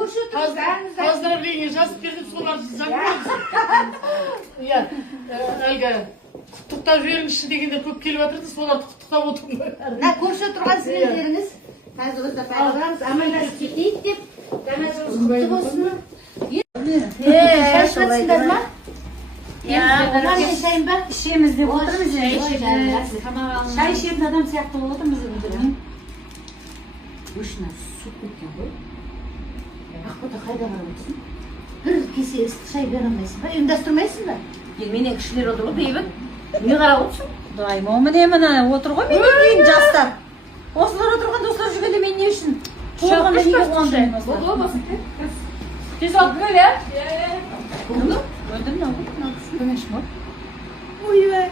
Поздравление жазып бердім, соларды жазып иә, әлгі құттықтап жіберіңізші дегендер көп келіп жатыр, соларды құттықтап отырмын. Мына көрші тұрған сіздеріңіз қазір осында пайғамбарымыз амандасып кетейік деп, жаңа жылыңыз құтты болсын. Шай ішесіңдер ма? Оған не шайын ба? Ішеміз деп отырмыз. Шай ішетін адам сияқты болып отырмыз. Өшіне суып кеткен ғой. Ақбота қайда қарап отырсың? Бір кесе ыстық шай бере алмайсың ба? Ұйымдастырмайсың ба? Менен кішілер отыр ғой, бейбіт. Не қарап отырсың? Дайма, міне мына отыр ғой менен кейін жастар. Осылар отырғанда осылар жүргенде мен не үшін? Қуанғанда неге қуанбаймын? Болды ғой, басып кет. Тез алып кел, ә? Болды? Өлдім мынау ғой. Көмеш ма? Ойбай.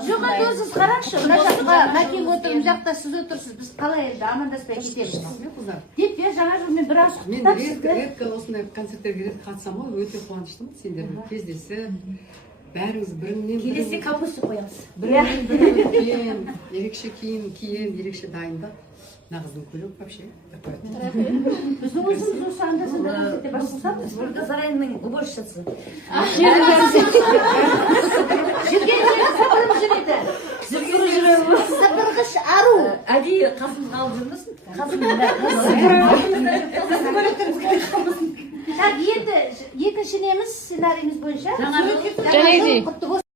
Жоқ, өзіңіз қараңызшы, мына жаққа мәкең отыр, мына жақта сіз отырсыз, біз қалай енді амандаспай кетеміз деп, жаңа жылмен бір ауыз құттықтапсыз. Мен редко осындай концерттерге қатысам ғой, өте қуаныштымын сендермен кездесіп, бәріңіз бірінен Келесі капуста қоямыз. бірінен бірі үлкен, ерекше киім кием, ерекше дайындап, мына қыздың көйлек вообще. Біздің өзіміз осы анда-санда концертте басқосамыз. Ольга Зарайның уборщицы. Жүрген жерде сапырып жүреді. Сапырғыш ару. Әдейі қасымызға алып жүрмесін? Так, енді екінші неміз сценарийіміз бойынша. Жаңа жыл құтты болсын.